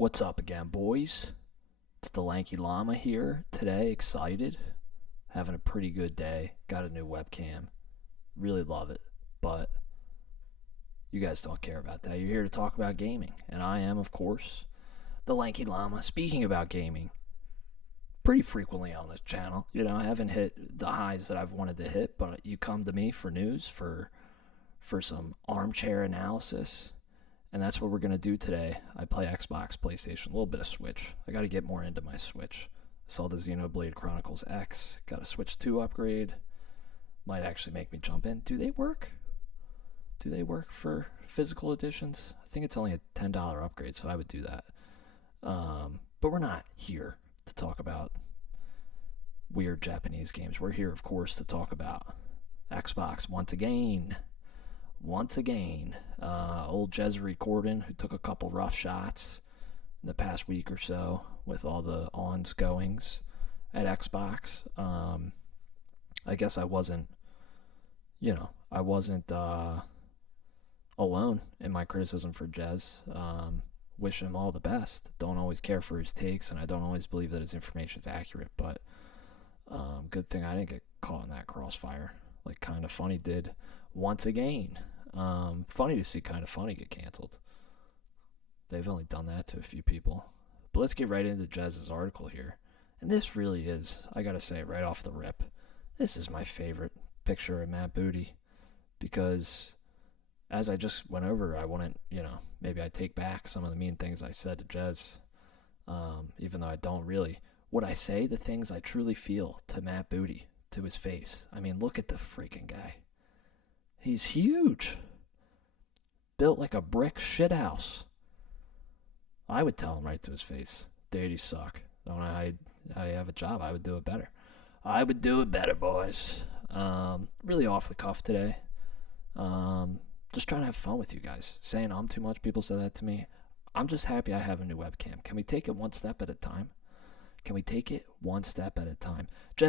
What's up again, boys? It's the Lanky Llama here today. Excited. Having a pretty good day. Got a new webcam. Really love it. But you guys don't care about that. You're here to talk about gaming. And I am, of course, the Lanky Llama. Speaking about gaming, pretty frequently on this channel. I haven't hit the highs that I've wanted to hit, but you come to me for news, for some armchair analysis. And that's what we're going to do today. I play Xbox, PlayStation, a little bit of Switch. I got to get more into my Switch. I saw the Xenoblade Chronicles X. Got a Switch 2 upgrade. Might actually make me jump in. Do they work? Do they work for physical editions? I think it's only a $10 upgrade, so I would do that. But we're not here to talk about weird Japanese games. We're here, of course, to talk about Xbox once again. Old Jezri Corden, who took a couple rough shots in the past week or so with all the ongoings at Xbox. I guess I wasn't alone in my criticism for Jez. Wish him all the best. Don't always care for his takes, and I don't always believe that his information is accurate, but good thing I didn't get caught in that crossfire like Kinda Funny did once again. Funny to see Kinda Funny get canceled. They've only done that to a few people. But let's get right into Jez's article here. And this really is, I gotta say right off the rip, this is my favorite picture of Matt Booty. Because as I just went over, I wouldn't, maybe I take back some of the mean things I said to Jez. Even though I don't really. Would I say the things I truly feel to Matt Booty, to his face? I mean, look at the freaking guy. He's huge. Built like a brick shithouse. I would tell him right to his face, dude, you suck. I don't know how you have a job. I would do it better. I would do it better, boys. Really off the cuff today. Just trying to have fun with you guys. Saying I'm too much. People say that to me. I'm just happy I have a new webcam. Can we take it one step at a time? Jez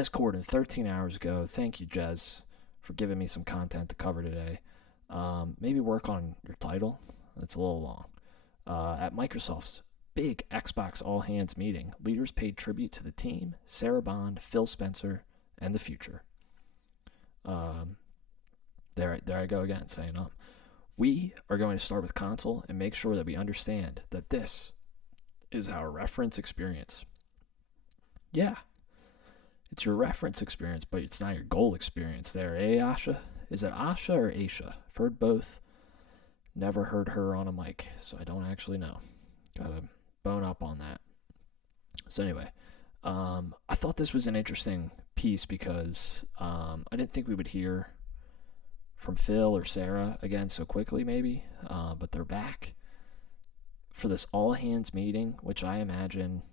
Corden, 13 hours ago. Thank you, Jez, for giving me some content to cover today. Maybe work on your title. It's a little long. At Microsoft's big Xbox all-hands meeting, leaders paid tribute to the team, Sarah Bond, Phil Spencer, and the future. There I go again, saying we are going to start with console and make sure that we understand that this is our reference experience. Yeah, it's your reference experience, but it's not your goal experience there, eh, Asha? Is it Asha or Asha? I've heard both. Never heard her on a mic, so I don't actually know. Gotta bone up on that. So anyway, I thought this was an interesting piece because I didn't think we would hear from Phil or Sarah again so quickly, maybe. But they're back for this all-hands meeting, which I imagine...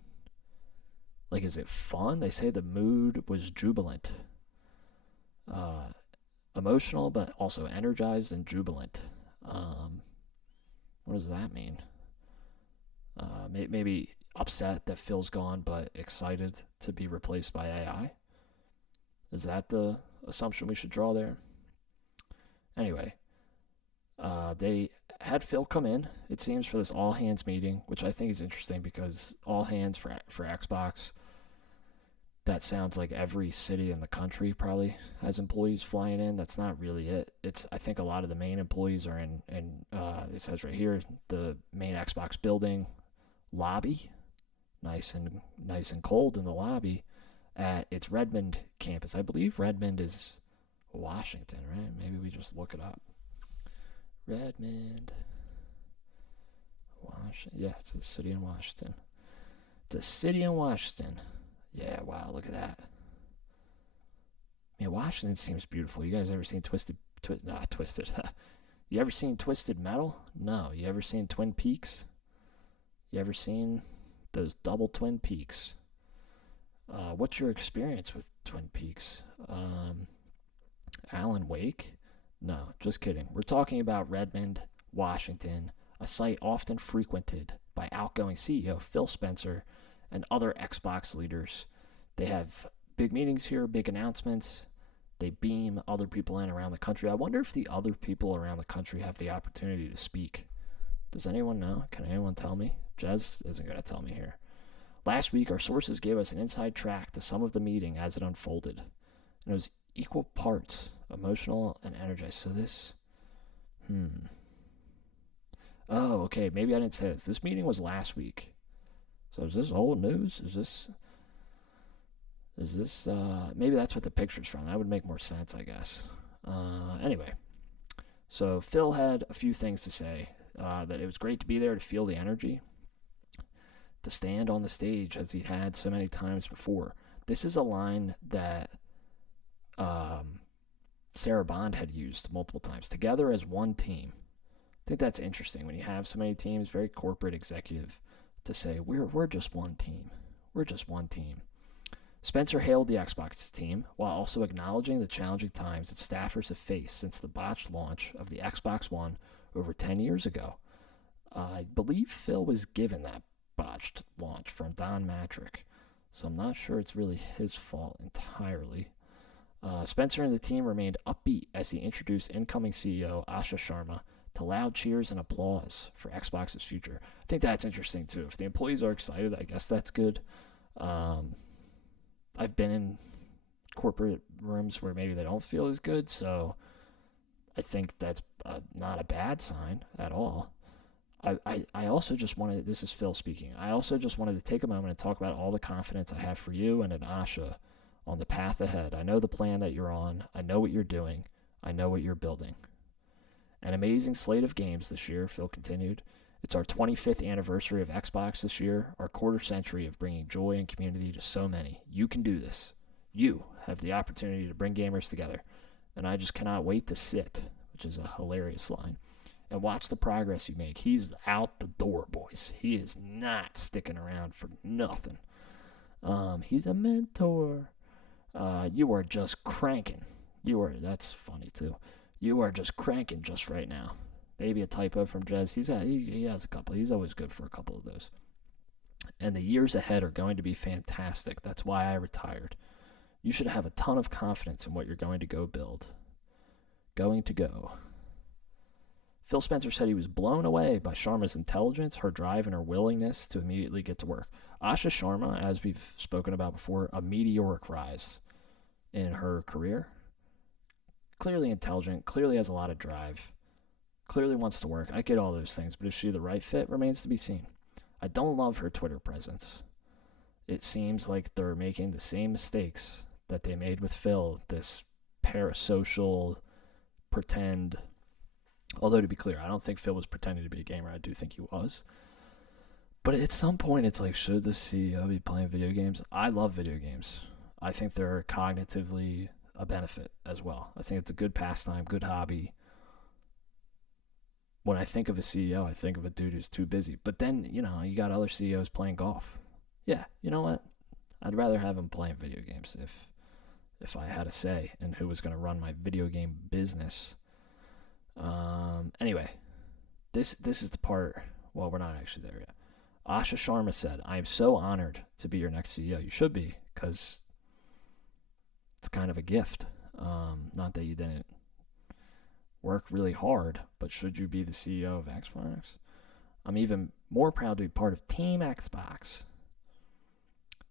is it fun? They say the mood was jubilant. Emotional, but also energized and jubilant. What does that mean? Maybe upset that Phil's gone, but excited to be replaced by AI? Is that the assumption we should draw there? Anyway, they had Phil come in, it seems, for this all-hands meeting, which I think is interesting because all-hands for Xbox, that sounds like every city in the country probably has employees flying in. That's not really it. I think a lot of the main employees are in it says right here, the main Xbox building lobby, nice and cold in the lobby at its Redmond campus. I believe Redmond is Washington, right? Maybe we just look it up. Redmond, Washington. Yeah, it's a city in Washington. Yeah, wow, look at that. Man, Washington seems beautiful. You guys ever seen Twisted? You ever seen Twisted Metal? No. You ever seen Twin Peaks? You ever seen those double Twin Peaks? What's your experience with Twin Peaks? Alan Wake? No, just kidding. We're talking about Redmond, Washington, a site often frequented by outgoing CEO Phil Spencer and other Xbox leaders. They have big meetings here, big announcements. They beam other people in around the country. I wonder if the other people around the country have the opportunity to speak Does anyone know? Can anyone tell me? Jez isn't going to tell me here. Last week, our sources gave us an inside track to some of the meeting as it unfolded. And it was equal parts emotional and energized. So this, Oh, okay. Maybe I didn't say this. This meeting was last week. So is this old news? Maybe that's what the picture's from. That would make more sense, I guess. Anyway, so Phil had a few things to say. That it was great to be there to feel the energy, to stand on the stage as he had so many times before. This is a line that Sarah Bond had used multiple times. Together as one team. I think that's interesting when you have so many teams, very corporate executive, to say we're just one team. We're just one team. Spencer hailed the Xbox team while also acknowledging the challenging times that staffers have faced since the botched launch of the Xbox One over 10 years ago. I believe Phil was given that botched launch from Don Matrick, so I'm not sure it's really his fault entirely. Spencer and the team remained upbeat as he introduced incoming CEO Asha Sharma to loud cheers and applause for Xbox's future. I think that's interesting too. If the employees are excited, I guess that's good. I've been in corporate rooms where maybe they don't feel as good, so I think that's not a bad sign at all. I also just wanted, this is Phil speaking, I also just wanted to take a moment and talk about all the confidence I have for you and in Asha on the path ahead. I know the plan that you're on. I know what you're doing. I know what you're building. An amazing slate of games this year, Phil continued. It's our 25th anniversary of Xbox this year, our quarter century of bringing joy and community to so many. You can do this. You have the opportunity to bring gamers together, and I just cannot wait to sit, which is a hilarious line, and watch the progress you make. He's out the door, boys. He is not sticking around for nothing. He's a mentor. You are just cranking. That's funny too. You are just cranking just right now. Maybe a typo from Jez. He has a couple. He's always good for a couple of those. And the years ahead are going to be fantastic. That's why I retired. You should have a ton of confidence in what you're going to go build. Going to go. Phil Spencer said he was blown away by Sharma's intelligence, her drive, and her willingness to immediately get to work. Asha Sharma, as we've spoken about before, a meteoric rise in her career. Clearly intelligent, clearly has a lot of drive, clearly wants to work. I get all those things, but is she the right fit remains to be seen. I don't love her Twitter presence. It seems like they're making the same mistakes that they made with Phil, this parasocial pretend. Although, to be clear, I don't think Phil was pretending to be a gamer. I do think he was. But at some point, it's like, should the CEO be playing video games? I love video games. I think they're cognitively a benefit as well. I think it's a good pastime, good hobby. When I think of a CEO, I think of a dude who's too busy. But then, you got other CEOs playing golf. Yeah, you know what? I'd rather have him playing video games if I had a say in who was going to run my video game business. Anyway, this is the part. Well, we're not actually there yet. Asha Sharma said, "I am so honored to be your next CEO." You should be, because it's kind of a gift. Not that you didn't work really hard, but should you be the CEO of Xbox? I'm even more proud to be part of Team Xbox.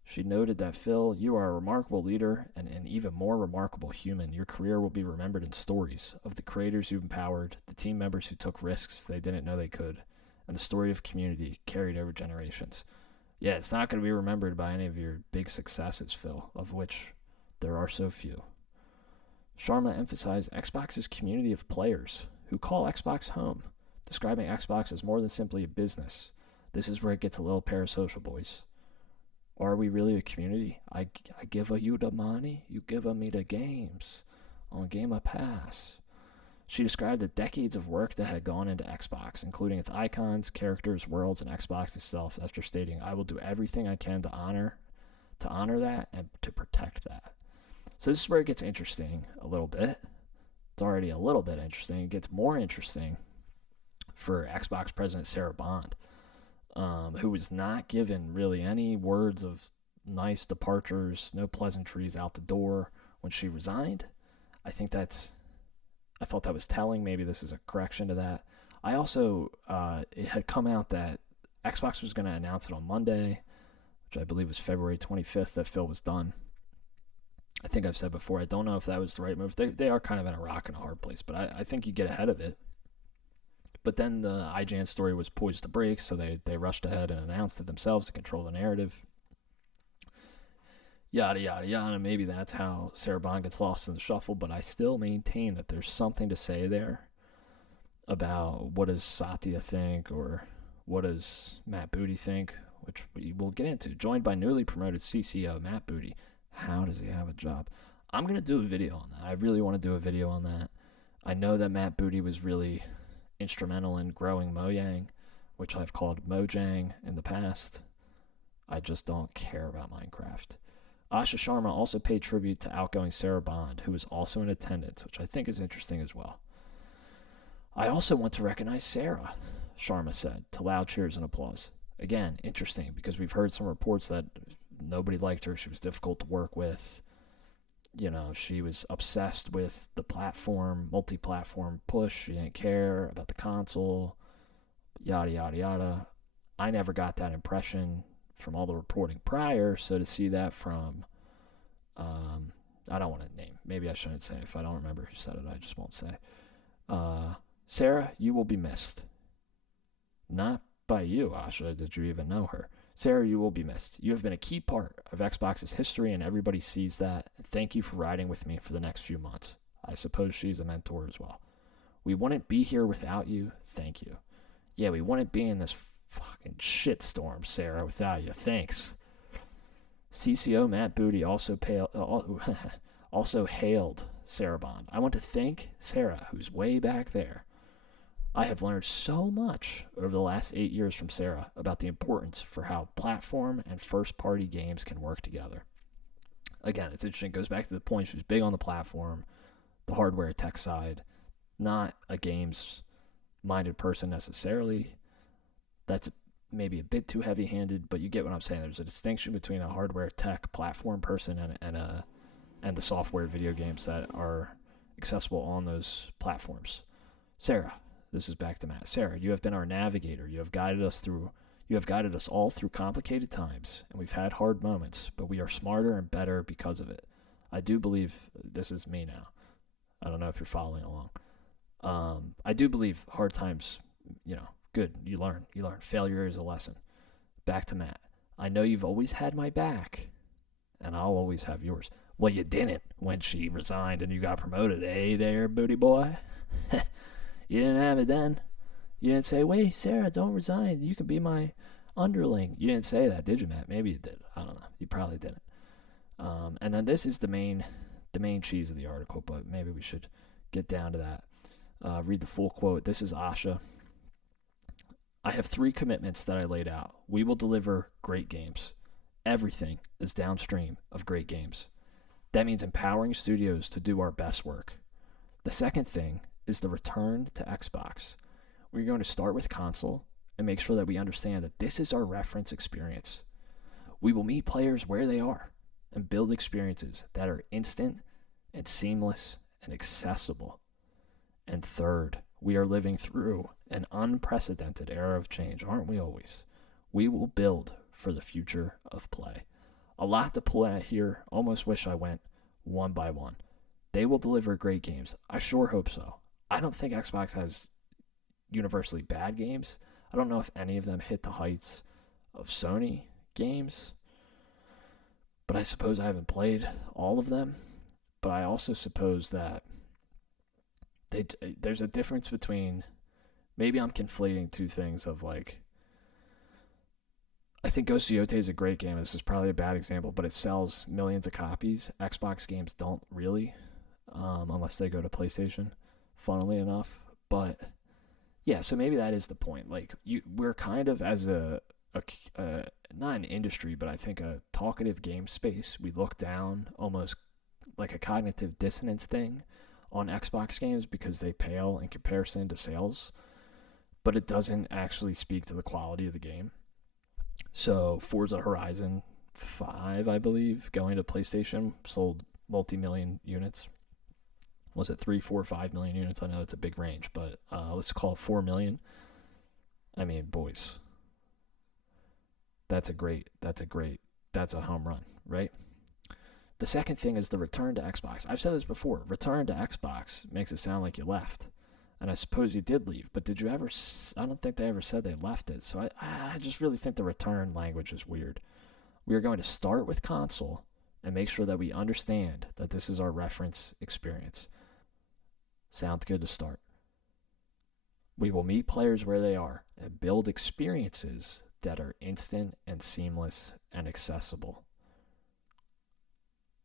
She noted that, Phil, you are a remarkable leader and an even more remarkable human. Your career will be remembered in stories of the creators you empowered, the team members who took risks they didn't know they could, and the story of community carried over generations. Yeah, it's not going to be remembered by any of your big successes, Phil, of which there are so few. Sharma emphasized Xbox's community of players who call Xbox home, describing Xbox as more than simply a business. This is where it gets a little parasocial, boys. Are we really a community? I give you the money, you give me the games on Game Pass. She described the decades of work that had gone into Xbox, including its icons, characters, worlds, and Xbox itself, after stating, "I will do everything I can to honor that and to protect that." So this is where it gets interesting a little bit. It's already a little bit interesting. It gets more interesting for Xbox President Sarah Bond, who was not given really any words of nice departures, no pleasantries out the door when she resigned. I thought that was telling. Maybe this is a correction to that. I also, it had come out that Xbox was going to announce it on Monday, which I believe was February 25th, that Phil was done. I think I've said before, I don't know if that was the right move. They are kind of in a rock and a hard place, but I think you get ahead of it. But then the IGN story was poised to break, so they rushed ahead and announced it themselves to control the narrative. Yada, yada, yada. Maybe that's how Sarah Bond gets lost in the shuffle, but I still maintain that there's something to say there about what does Satya think or what does Matt Booty think, which we will get into. Joined by newly promoted CCO Matt Booty. How does he have a job? I'm going to do a video on that. I really want to do a video on that. I know that Matt Booty was really instrumental in growing Mojang, which I've called Mojang in the past. I just don't care about Minecraft. Asha Sharma also paid tribute to outgoing Sarah Bond, who was also in attendance, which I think is interesting as well. I also want to recognize Sarah, Sharma said, to loud cheers and applause. Again, interesting, because we've heard some reports that nobody liked her. She was difficult to work with. You know, she was obsessed with the platform, multi-platform push. She didn't care about the console, yada, yada, yada. I never got that impression from all the reporting prior, so to see that from, I don't want to name, maybe I shouldn't say. If I don't remember who said it, I just won't say. Sarah, you will be missed. Not by you, Asha. Did you even know her? Sarah, you will be missed. You have been a key part of Xbox's history, and everybody sees that. Thank you for riding with me for the next few months. I suppose she's a mentor as well. We wouldn't be here without you. Thank you. Yeah, we wouldn't be in this fucking shitstorm, Sarah, without you. Thanks. CCO Matt Booty also hailed Sarah Bond. I want to thank Sarah, who's way back there. I have learned so much over the last 8 years from Sarah about the importance for how platform and first-party games can work together. Again, it's interesting. It goes back to the point. She was big on the platform, the hardware tech side, not a games-minded person necessarily. That's maybe a bit too heavy-handed, but you get what I'm saying. There's a distinction between a hardware tech platform person and the software video games that are accessible on those platforms. Sarah, this is back to Matt. Sarah, you have been our navigator. You have guided us all through complicated times, and we've had hard moments, but we are smarter and better because of it. I do believe, this is me now. I don't know if you're following along. I do believe hard times, good. You learn. Failure is a lesson. Back to Matt. I know you've always had my back, and I'll always have yours. Well, you didn't when she resigned and you got promoted. Hey there, booty boy. You didn't have it then. You didn't say, wait, Sarah, don't resign. You can be my underling. You didn't say that, did you, Matt? Maybe you did. I don't know. You probably didn't. And then this is the main cheese of the article, but maybe we should get down to that. Read the full quote. This is Asha. I have 3 commitments that I laid out. We will deliver great games. Everything is downstream of great games. That means empowering studios to do our best work. The second thing is the return to Xbox. We're going to start with console and make sure that we understand that this is our reference experience. We will meet players where they are and build experiences that are instant and seamless and accessible. And third, we are living through an unprecedented era of change, aren't we always? We will build for the future of play. A lot to pull at here. Almost wish I went one by one. They will deliver great games. I sure hope so. I don't think Xbox has universally bad games. I don't know if any of them hit the heights of Sony games, but I suppose I haven't played all of them. But I also suppose that there's a difference between, maybe I'm conflating two things of like, I think Ghost Yote is a great game. This is probably a bad example, but it sells millions of copies. Xbox games don't really, unless they go to PlayStation, funnily enough. But yeah, so maybe that is the point. Like, we're kind of, as a not an industry, but I think a talkative game space, we look down almost like a cognitive dissonance thing on Xbox games because they pale in comparison to sales, but it doesn't actually speak to the quality of the game. So Forza Horizon 5, I believe, going to PlayStation, sold multi-million units. Was it 3, 4, 5 million units? I know it's a big range, but let's call it 4 million. I mean, boys, that's a home run, right? The second thing is the return to Xbox. I've said this before. Return to Xbox makes it sound like you left. And I suppose you did leave, but did you ever? I don't think they ever said they left it. So I just really think the return language is weird. We are going to start with console and make sure that we understand that this is our reference experience. Sounds good to start. We will meet players where they are and build experiences that are instant and seamless and accessible.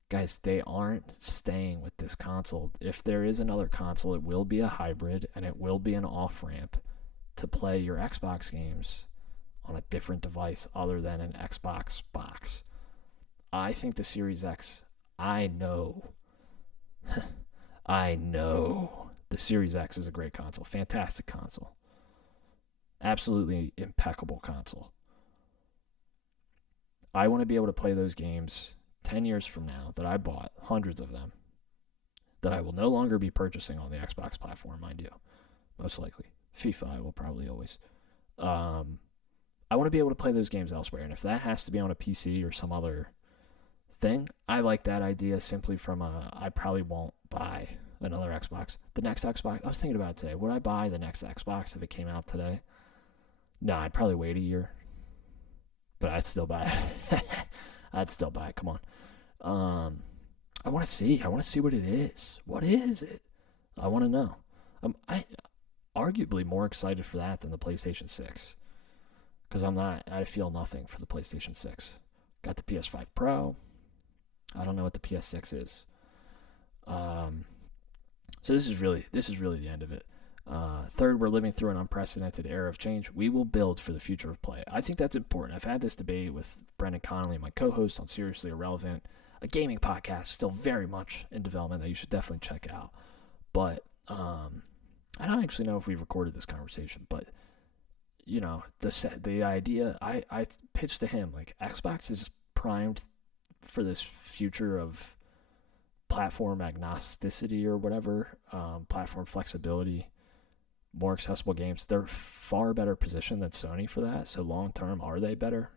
Guys, they aren't staying with this console. If there is another console, it will be a hybrid and it will be an off-ramp to play your Xbox games on a different device other than an Xbox box. I think the Series X, I know the Series X is a great console. Fantastic console. Absolutely impeccable console. I want to be able to play those games 10 years from now that I bought, hundreds of them, that I will no longer be purchasing on the Xbox platform, mind you. Most likely. FIFA, I will probably always. I want to be able to play those games elsewhere, and if that has to be on a PC or some other thing, I like that idea simply from I probably won't buy another Xbox. The next Xbox, I was thinking about it today. Would I buy the next Xbox if it came out today? No, I'd probably wait a year. But I'd still buy it. I'd still buy it. Come on. I want to see. I want to see what it is. What is it? I want to know. I arguably more excited for that than the PlayStation 6. Because I feel nothing for the PlayStation 6. Got the PS5 Pro. I don't know what the PS6 is. So this is really the end of it. Third, we're living through an unprecedented era of change. We will build for the future of play. I think that's important. I've had this debate with Brendan Connolly, my co-host on Seriously Irrelevant, a gaming podcast still very much in development that you should definitely check out. But I don't actually know if we've recorded this conversation, but you know, the idea I pitched to him, like, Xbox is primed for this future of platform agnosticity or whatever, platform flexibility, more accessible games. They're far better positioned than Sony for that. So long term, are they better?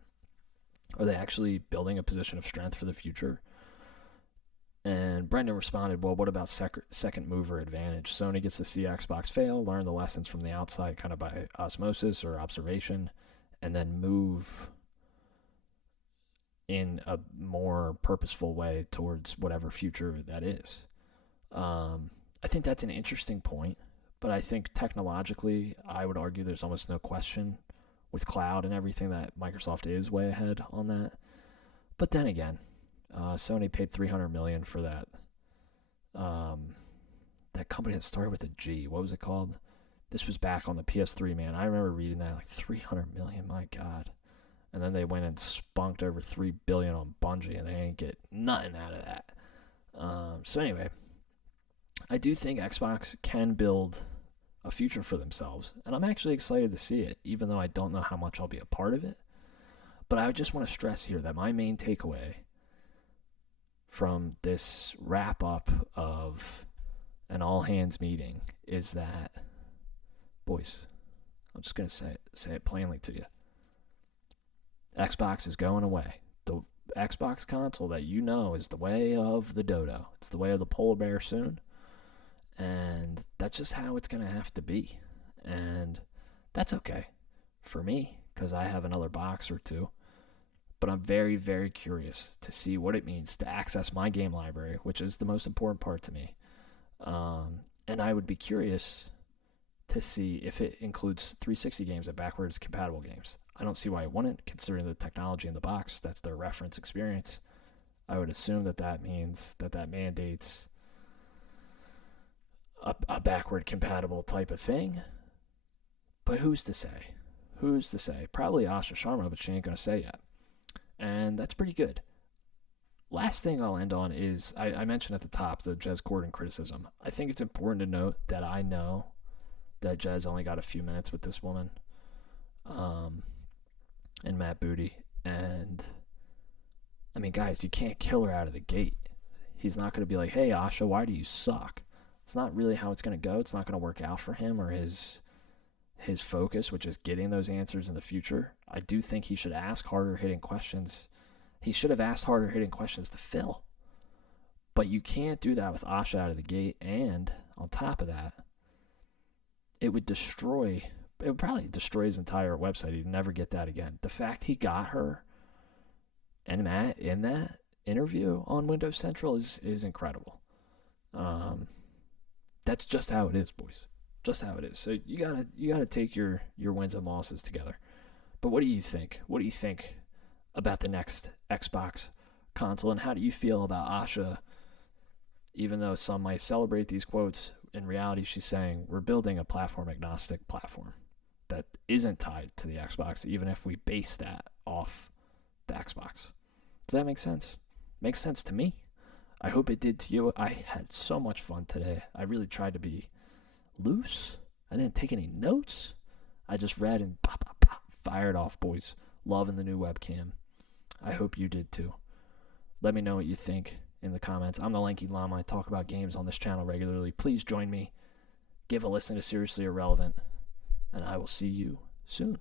Are they actually building a position of strength for the future? And Brendan responded, well, what about second mover advantage? Sony gets to see Xbox fail, learn the lessons from the outside kind of by osmosis or observation, and then move in a more purposeful way towards whatever future that is. I think that's an interesting point, but I think technologically, I would argue there's almost no question with cloud and everything that Microsoft is way ahead on that. But then again, Sony paid $300 million for that. That company that started with a G. What was it called? This was back on the PS3, man. I remember reading that, like, $300 million. My God. And then they went and spunked over $3 billion on Bungie, and they ain't get nothing out of that. So anyway, I do think Xbox can build a future for themselves, and I'm actually excited to see it, even though I don't know how much I'll be a part of it. But I just want to stress here that my main takeaway from this wrap-up of an all-hands meeting is that, boys, I'm just going to say it plainly to you. Xbox is going away. The Xbox console that you know is the way of the dodo. It's the way of the polar bear soon. And that's just how it's going to have to be. And that's okay for me, because I have another box or two. But I'm very, very curious to see what it means to access my game library, which is the most important part to me. And I would be curious to see if it includes 360 games and backwards compatible games. I don't see why it wouldn't, considering the technology in the box. That's their reference experience. I would assume that means that mandates a backward compatible type of thing. But who's to say? Who's to say? Probably Asha Sharma, but she ain't going to say yet. And that's pretty good. Last thing I'll end on is, I mentioned at the top the Jez Corden criticism. I think it's important to note that I know that Jez only got a few minutes with this woman. And Matt Booty. And, I mean, guys, you can't kill her out of the gate. He's not going to be like, hey, Asha, why do you suck? It's not really how it's going to go. It's not going to work out for him or his focus, which is getting those answers in the future. I do think he should ask harder hitting questions. He should have asked harder hitting questions to Phil. But you can't do that with Asha out of the gate. And on top of that, it would probably destroy his entire website. He'd never get that again. The fact he got her and Matt in that interview on Windows Central is incredible. That's just how it is, boys. Just how it is. So you gotta take your wins and losses together. But what do you think? What do you think about the next Xbox console, and how do you feel about Asha? Even though some might celebrate these quotes, in reality she's saying we're building a platform agnostic platform that isn't tied to the Xbox, even if we base that off the Xbox. Does that make sense? Makes sense to me. I hope it did to you. I had so much fun today. I really tried to be loose. I didn't take any notes. I just read and pop, fired off, boys. Loving the new webcam. I hope you did too. Let me know what you think in the comments. I'm the Lanky Llama. I talk about games on this channel regularly. Please join me. Give a listen to Seriously Irrelevant. And I will see you soon.